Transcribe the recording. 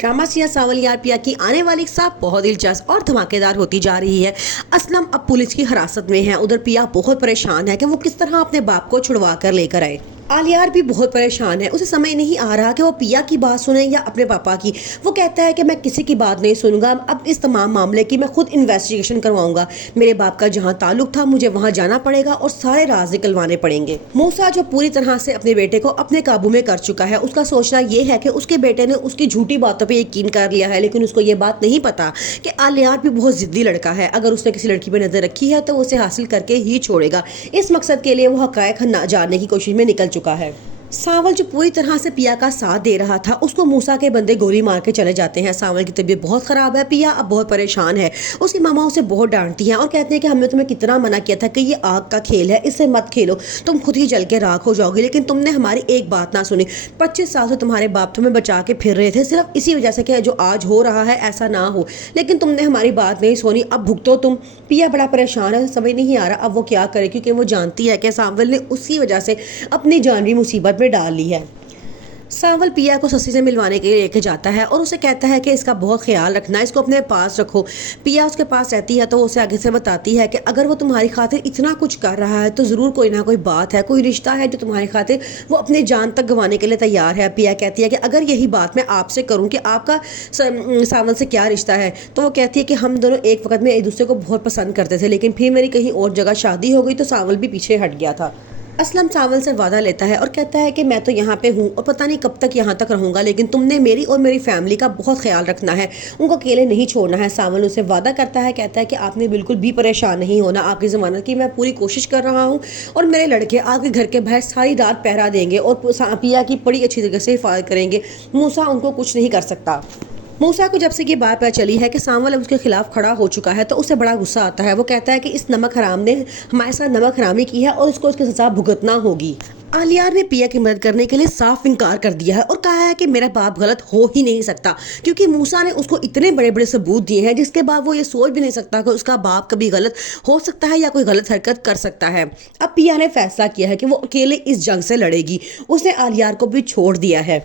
Drama Siya सावल यार पिया की आने वाली साहब बहुत दिलचस्प और धमाकेदार होती जा रही है। असलम अब पुलिस की हिरासत में है। उधर पिया बहुत परेशान है कि वो किस तरह अपने बाप को छुड़वा कर लेकर आए। आलियार भी बहुत परेशान है। उसे समझ नहीं आ रहा कि वो पिया की बात सुने या अपने पापा की। वो कहता है कि मैं किसी की बात नहीं सुनूंगा। अब इस तमाम मामले की मैं खुद इन्वेस्टिगेशन करवाऊंगा। मेरे बाप का जहां ताल्लुक था मुझे वहां जाना पड़ेगा और सारे राज निकलवाने पड़ेंगे। मूसा जो पूरी तरह से अपने बेटे को अपने काबू में कर चुका है, उसका सोचना ये है कि उसके बेटे ने उसकी झूठी बातों पर यकीन कर लिया है, लेकिन उसको ये बात नहीं पता कि आलियार भी बहुत जिद्दी लड़का है। अगर उसने किसी लड़की पर नजर रखी है तो वो उसे हासिल करके ही छोड़ेगा। इस मकसद के लिए वो हकायक जानने की कोशिश में निकल चुका है। सावल जो पूरी तरह से पिया का साथ दे रहा था, उसको मूसा के बंदे गोली मार के चले जाते हैं। सावल की तबीयत बहुत खराब है। पिया अब बहुत परेशान है। उसकी मामा उसे बहुत डांटती हैं और कहते हैं कि हमने तुम्हें कितना मना किया था कि ये आग का खेल है, इससे मत खेलो, तुम खुद ही जल के राख हो जाओगे, लेकिन तुमने हमारी एक बात ना सुनी। 25 साल से तुम्हारे बाप तुम्हें बचा के फिर रहे थे सिर्फ इसी वजह से कि जो आज हो रहा है ऐसा ना हो, लेकिन तुमने हमारी बात नहीं सुनी। अब भुगतो तुम। पिया बड़ा परेशान है, समझ नहीं आ रहा अब वो क्या करे, क्योंकि वो जानती है कि सावल ने उसी वजह से अपनी जानवी मुसीबत में डाल ली है। सावल पिया को सस्सी से मिलवाने के लिए लेके जाता है और उसे कहता है कि इसका बहुत ख्याल रखना, इसको अपने पास रखो। पिया उसके पास रहती है तो उसे आगे से बताती है कि अगर वो तुम्हारी खातिर इतना कुछ कर रहा है तो ज़रूर कोई ना कोई बात है, कोई रिश्ता है जो तुम्हारी खातिर वो अपनी जान तक गंवाने के लिए तैयार है। पिया कहती है कि अगर यही बात मैं आपसे करूँ कि आपका सावल से क्या रिश्ता है, तो वो कहती है कि हम दोनों एक वक्त में एक दूसरे को बहुत पसंद करते थे, लेकिन फिर मेरी कहीं और जगह शादी हो गई तो सावल भी पीछे हट गया था। असलम सावल से वादा लेता है और कहता है कि मैं तो यहाँ पे हूँ और पता नहीं कब तक यहाँ तक रहूँगा, लेकिन तुमने मेरी और मेरी फैमिली का बहुत ख्याल रखना है, उनको अकेले नहीं छोड़ना है। सावल उसे वादा करता है, कहता है कि आपने बिल्कुल भी परेशान नहीं होना, आपकी ज़मानत की मैं पूरी कोशिश कर रहा हूँ और मेरे लड़के आपके घर के बाहर सारी रात पहरा देंगे और पिया की बड़ी अच्छी तरीके से हिफाजत करेंगे। मूसा उनको कुछ नहीं कर सकता। मूसा को जब से ये बात पता चली है कि सावल अब उसके खिलाफ खड़ा हो चुका है तो उसे बड़ा गुस्सा आता है। वो कहता है कि इस नमक हराम ने हमारे साथ नमक हरामी की है और उसको उसकी सजा भुगतना होगी। आलियार ने पिया की मदद करने के लिए साफ इनकार कर दिया है और कहा है कि मेरा बाप गलत हो ही नहीं सकता, क्योंकि मूसा ने उसको इतने बड़े बड़े सबूत दिए हैं जिसके बाद वो ये सोच भी नहीं सकता कि उसका बाप कभी गलत हो सकता है या कोई गलत हरकत कर सकता है। अब पिया ने फैसला किया है कि वो अकेले इस जंग से लड़ेगी। उसने आलियार को भी छोड़ दिया है।